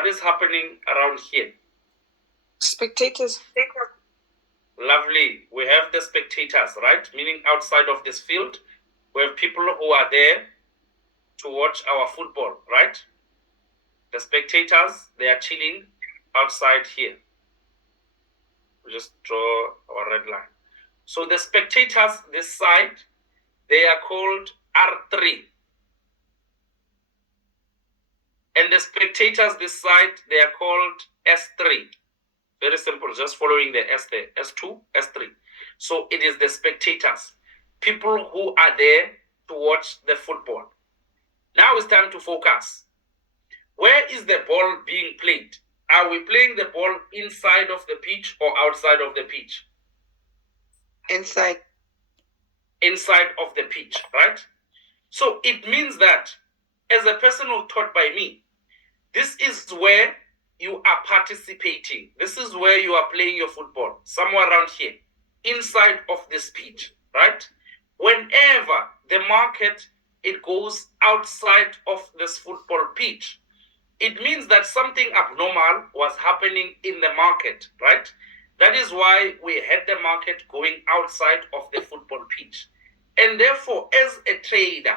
What is happening around here? Spectators. Lovely. We have the spectators, right? Meaning outside of this field, we have people who are there to watch our football, right? The spectators, they are chilling outside here. We just draw our red line. So the spectators this side, they are called R3. And the spectators this side, they are called S3. Very simple, just following the S there. S2, S3. So it is the spectators, people who are there to watch the football. Now it's time to focus. Where is the ball being played? Are we playing the ball inside of the pitch or outside of the pitch? Inside. Inside of the pitch, right? So it means that as a person who taught by me, this is where you are participating. This is where you are playing your football, somewhere around here, inside of this pitch, right? Whenever the market, it goes outside of this football pitch, it means that something abnormal was happening in the market, right? That is why we had the market going outside of the football pitch. And therefore, as a trader,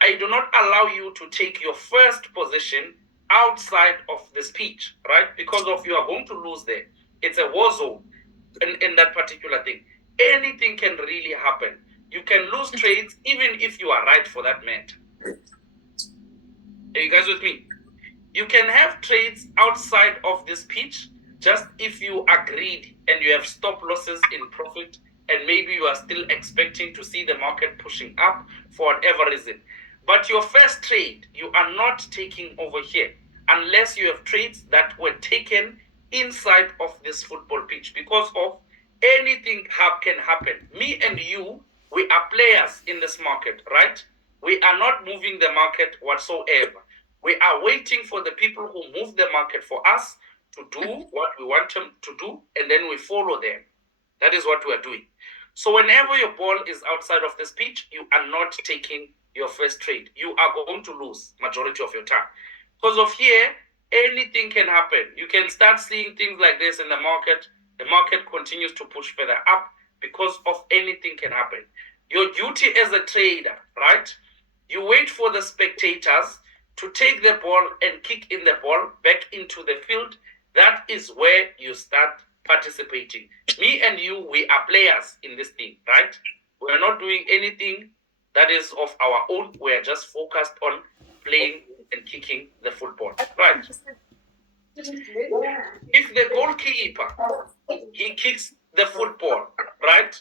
I do not allow you to take your first position outside of this pitch, right? Because of you are going to lose there. It's a war zone in that particular thing. Anything can really happen. You can lose trades even if you are right for that matter. Are you guys with me? You can have trades outside of this pitch just if you agreed and you have stop losses in profit and maybe you are still expecting to see the market pushing up for whatever reason. But your first trade, you are not taking over here unless you have trades that were taken inside of this football pitch, because of anything can happen. Me and you, we are players in this market, right? We are not moving the market whatsoever. We are waiting for the people who move the market for us to do what we want them to do, and then we follow them. That is what we are doing. So whenever your ball is outside of this pitch, you are not taking your first trade. You are going to lose majority of your time. Because of here, anything can happen. You can start seeing things like this in the market. The market continues to push further up because of anything can happen. Your duty as a trader, right? You wait for the spectators to take the ball and kick in the ball back into the field. That is where you start participating. Me and you, we are players in this thing, right? We are not doing anything that is of our own. We are just focused on playing and kicking the football, right? If the goalkeeper, he kicks the football, right,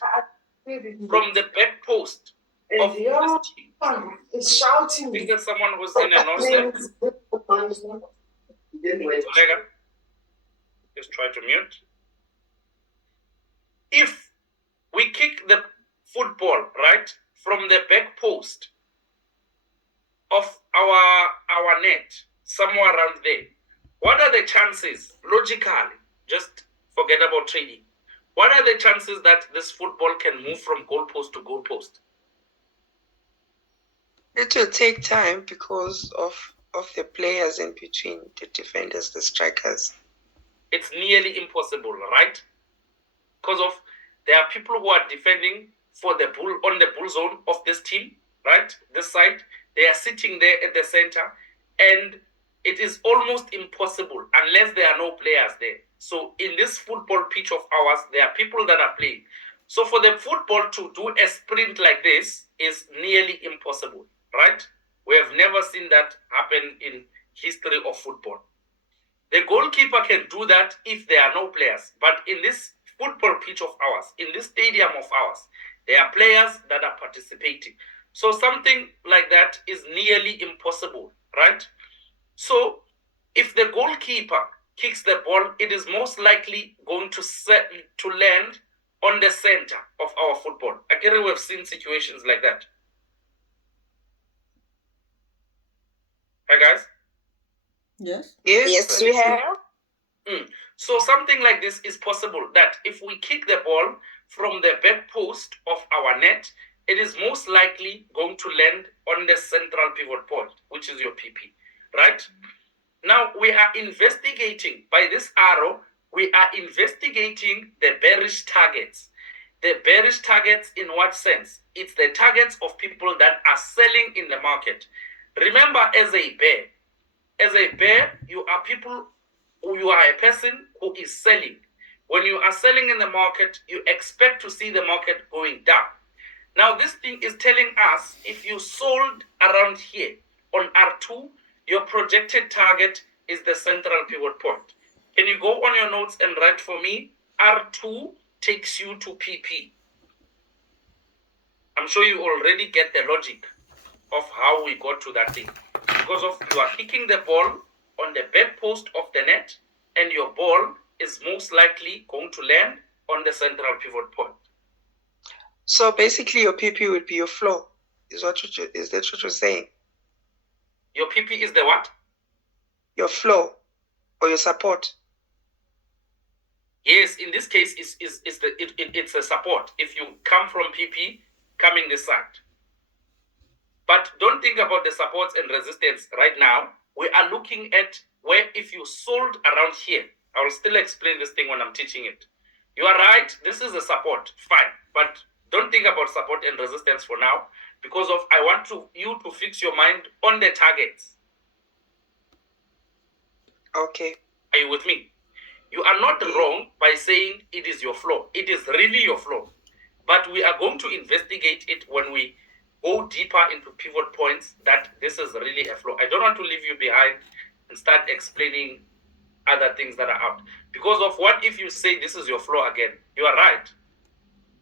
from the back post of this team, It's shouting. I think there's someone who's in a nonsense. Just try to mute. If we kick the football, right, from the back post of our net, somewhere around there, what are the chances, logically, just forget about trading, what are the chances that this football can move from goalpost to goalpost? It will take time because of the players in between, the defenders, the strikers. It's nearly impossible, right? Because of there are people who are defending for the bull on the bull zone of this team, right? This side, they are sitting there at the center, and it is almost impossible unless there are no players there. So in this football pitch of ours, there are people that are playing. So for the football to do a sprint like this is nearly impossible, right? We have never seen that happen in history of football. The goalkeeper can do that if there are no players. But in this football pitch of ours, in this stadium of ours, there are players that are participating. So something like that is nearly impossible, right? So if the goalkeeper kicks the ball, it is most likely going to land on the center of our football. Again, we've seen situations like that. Hi, guys? Yes. Yes, we have. So something like this is possible, that if we kick the ball from the back post of our net, it is most likely going to land on the central pivot point, which is your PP, right? Now we are investigating, by this arrow, we are investigating the bearish targets. The bearish targets in what sense? It's the targets of people that are selling in the market. Remember, as a bear, you are people, you are a person who is selling. When you are selling in the market, you expect to see the market going down. Now, this thing is telling us if you sold around here on R2, your projected target is the central pivot point. Can you go on your notes and write for me? R2 takes you to PP. I'm sure you already get the logic of how we got to that thing. Because of you are kicking the ball on the back post of the net, and your ball is most likely going to land on the central pivot point. So basically, your PP would be your floor. Is that what you're saying? Your PP is the what? Your floor or your support. Yes, in this case, it's a support. If you come from PP, coming this side. But don't think about the supports and resistance right now. We are looking at where if you sold around here, I will still explain this thing when I'm teaching it. You are right, this is a support, fine. But don't think about support and resistance for now, because of I want you to fix your mind on the targets. Okay. Are you with me? You are not wrong by saying it is your floor. It is really your floor. But we are going to investigate it when we go deeper into pivot points that this is really a floor. I don't want to leave you behind and start explaining other things that are out. Because of what if you say this is your floor again? You are right.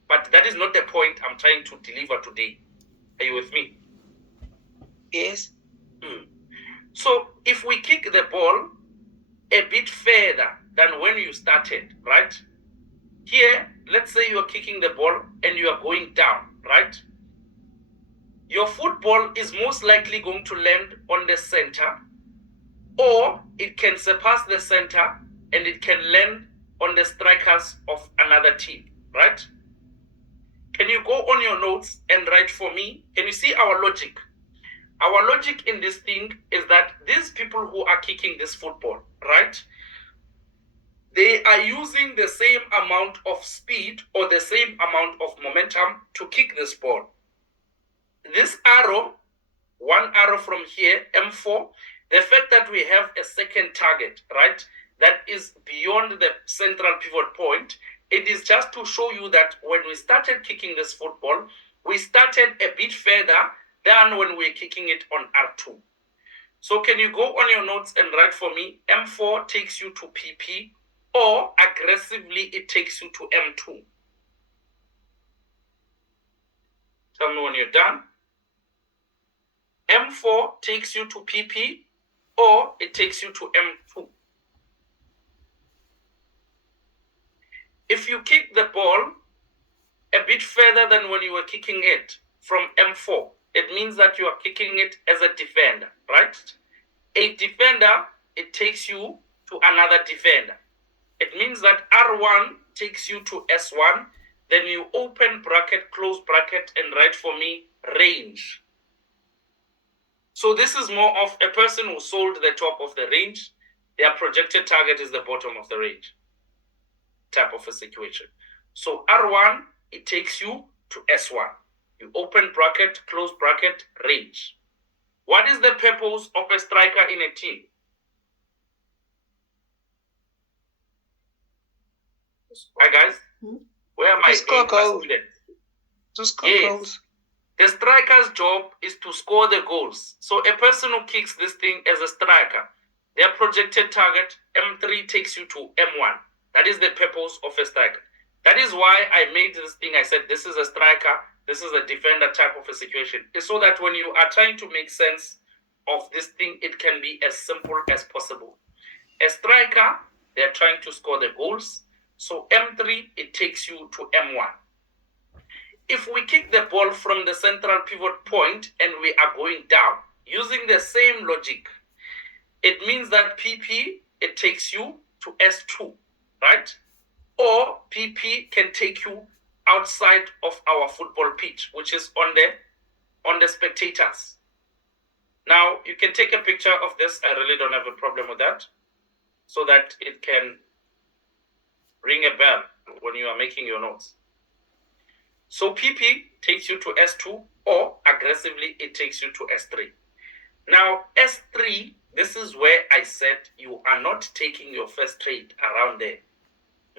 But that is not the point I'm trying to deliver today. Are you with me? Yes. So if we kick the ball a bit further than when you started, right? Here, let's say you're kicking the ball and you are going down, right? Your football is most likely going to land on the center, or it can surpass the center and it can land on the strikers of another team, right? Can you go on your notes and write for me? Can you see our logic? Our logic in this thing is that these people who are kicking this football, right? They are using the same amount of speed or the same amount of momentum to kick this ball. This arrow, one arrow from here, M4, the fact that we have a second target, right, that is beyond the central pivot point, it is just to show you that when we started kicking this football, we started a bit further than when we're kicking it on R2. So can you go on your notes and write for me, M4 takes you to PP, or aggressively it takes you to M2. Tell me when you're done. M4 takes you to PP, or it takes you to M2. If you kick the ball a bit further than when you were kicking it from M4, it means that you are kicking it as a defender, right? A defender, it takes you to another defender. It means that R1 takes you to S1, then you open bracket, close bracket, and write for me range. So this is more of a person who sold the top of the range. Their projected target is the bottom of the range type of a situation. So R1, it takes you to S1. You open bracket, close bracket, range. What is the purpose of a striker in a team? Hi guys, where am I? To score goals. To score goals. The striker's job is to score the goals. So a person who kicks this thing as a striker, their projected target, M3 takes you to M1. That is the purpose of a striker. That is why I made this thing. I said, this is a striker, this is a defender type of a situation. It's so that when you are trying to make sense of this thing, it can be as simple as possible. A striker, they're trying to score the goals. So M3, it takes you to M1. If we kick the ball from the central pivot point and we are going down, using the same logic, it means that PP, it takes you to S2, right? Or PP can take you outside of our football pitch, which is on the spectators. Now, you can take a picture of this. I really don't have a problem with that, so that it can ring a bell when you are making your notes. So PP takes you to S2, or aggressively, it takes you to S3. Now, S3, this is where I said you are not taking your first trade around there.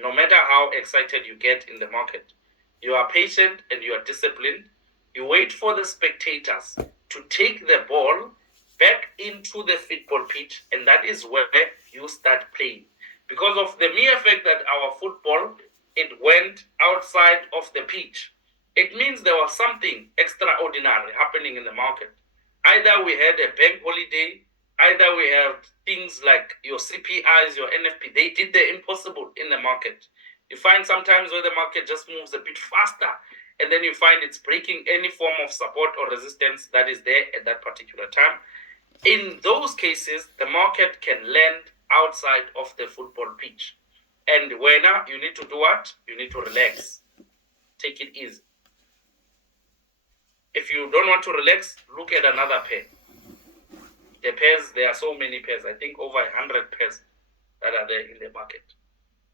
No matter how excited you get in the market, you are patient and you are disciplined. You wait for the spectators to take the ball back into the football pitch, and that is where you start playing. Because of the mere fact that our football, it went outside of the pitch, it means there was something extraordinary happening in the market. Either we had a bank holiday, either we have things like your CPIs, your NFP, they did the impossible in the market. You find sometimes where the market just moves a bit faster, and then you find it's breaking any form of support or resistance that is there at that particular time. In those cases, the market can land outside of the football pitch. And when you need to do what? You need to relax. Take it easy. If you don't want to relax, look at another pair. The pairs, there are so many pairs. I think over 100 pairs that are there in the market.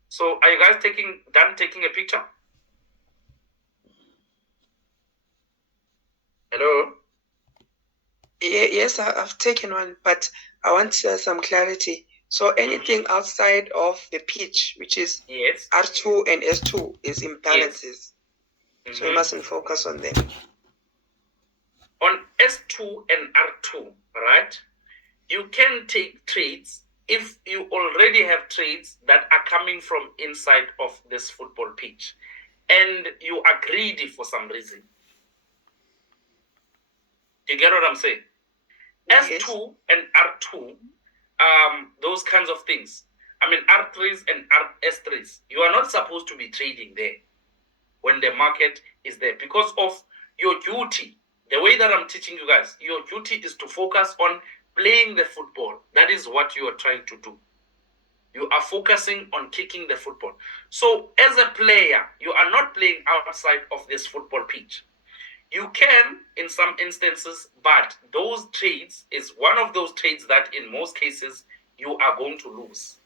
So are you guys done taking a picture? Hello? Yes, I've taken one, but I want some clarity. So anything outside of the pitch, which is Yes. R2 and S2, is imbalances. Yes. So we mustn't focus on them. On S2 and R2, right? You can take trades if you already have trades that are coming from inside of this football pitch and you are greedy for some reason. You get what I'm saying? Yes. S2 and R2, those kinds of things. I mean, R3s and S3s, you are not supposed to be trading there when the market is there because of your duty. The way that I'm teaching you guys, your duty is to focus on playing the football. That is what you are trying to do. You are focusing on kicking the football. So as a player, you are not playing outside of this football pitch. You can in some instances, but those trades is one of those trades that in most cases you are going to lose.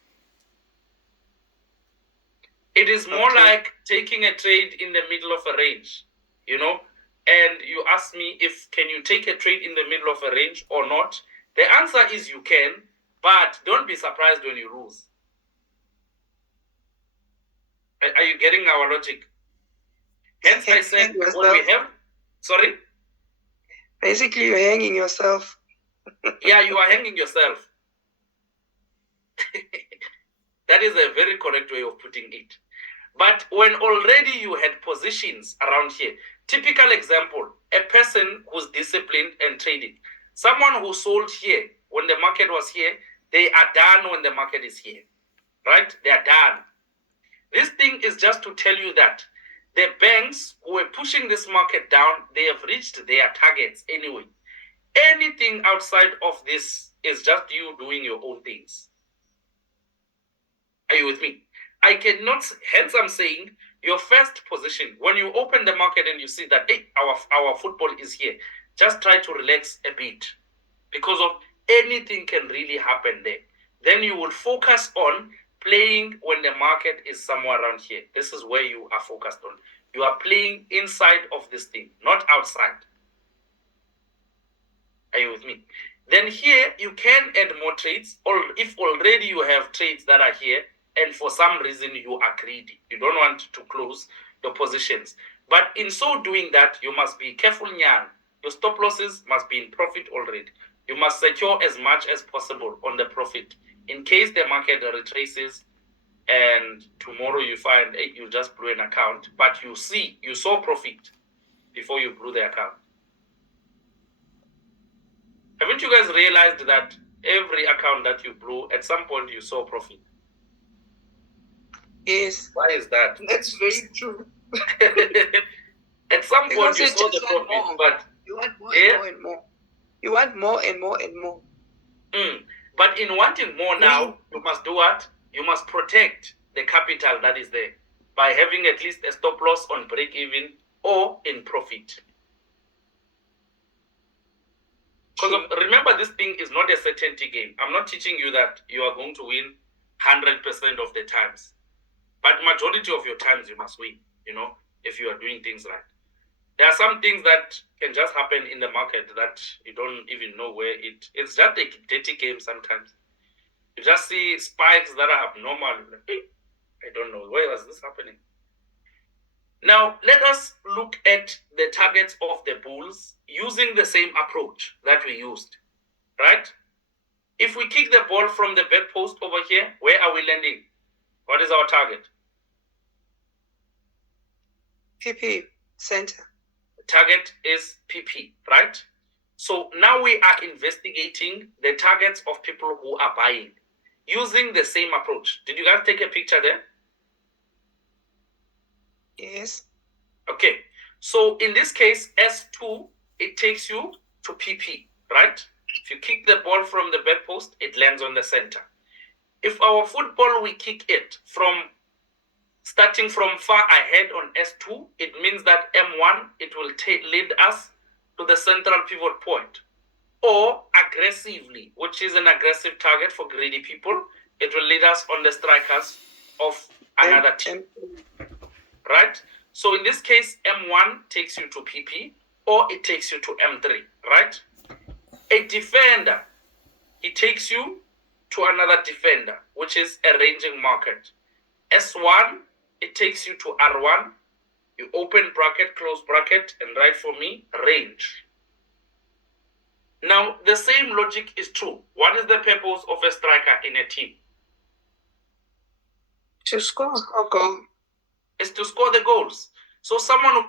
It is more like taking a trade in the middle of a range, you know, and you ask me if can you take a trade in the middle of a range or not. The answer is you can, but don't be surprised when you lose. Are you getting our logic? Hence I said when we have, sorry? Basically, you're hanging yourself. Yeah, you are hanging yourself. That is a very correct way of putting it. But when already you had positions around here, typical example, a person who's disciplined and trading, someone who sold here when the market was here, they are done when the market is here, right? They are done. This thing is just to tell you that the banks who were pushing this market down, they have reached their targets anyway. Anything outside of this is just you doing your own things. Are you with me? I cannot, hence I'm saying your first position, when you open the market and you see that, hey, our football is here, just try to relax a bit because of anything can really happen there. Then you will focus on playing when the market is somewhere around here. This is where you are focused on. You are playing inside of this thing, not outside. Are you with me? Then here you can add more trades, or if already you have trades that are here, and for some reason you are greedy, you don't want to close your positions. But in so doing that, you must be careful, Nyan. Your stop losses must be in profit already. You must secure as much as possible on the profit in case the market retraces and tomorrow you find you just blew an account, but you saw profit before you blew the account. Haven't you guys realized that every account that you blew, at some point you saw profit? Yes. Why is that? That's very true. At some point Because you saw the profit, more. but you want more and more and more. You want more and more and more. But in wanting more now, you must do what? You must protect the capital that is there by having at least a stop loss on break even or in profit. Because remember, this thing is not a certainty game. I'm not teaching you that you are going to win 100% of the times. But majority of your times you must win, if you are doing things right. There are some things that can just happen in the market that you don't even know where it's just a dirty game sometimes. You just see spikes that are abnormal. Like, hey, I don't know, where was this happening? Now, let us look at the targets of the bulls using the same approach that we used, right? If we kick the ball from the back post over here, where are we landing? What is our target? PP, center. The target is PP, right? So now we are investigating the targets of people who are buying using the same approach. Did you guys take a picture there? Yes. Okay. So in this case, S2, it takes you to PP, right? If you kick the ball from the back post, it lands on the center. If our football, we kick it from starting from far ahead on S2, it means that M1, it will lead us to the central pivot point. Or aggressively, which is an aggressive target for greedy people, it will lead us on the strikers of another team. Right? So in this case, M1 takes you to PP, or it takes you to M3, right? A defender, it takes you to another defender, which is a ranging market. S1, it takes you to R1. You open bracket, close bracket, and write for me, range. Now, the same logic is true. What is the purpose of a striker in a team? To score a goal. Is to score the goals. So someone who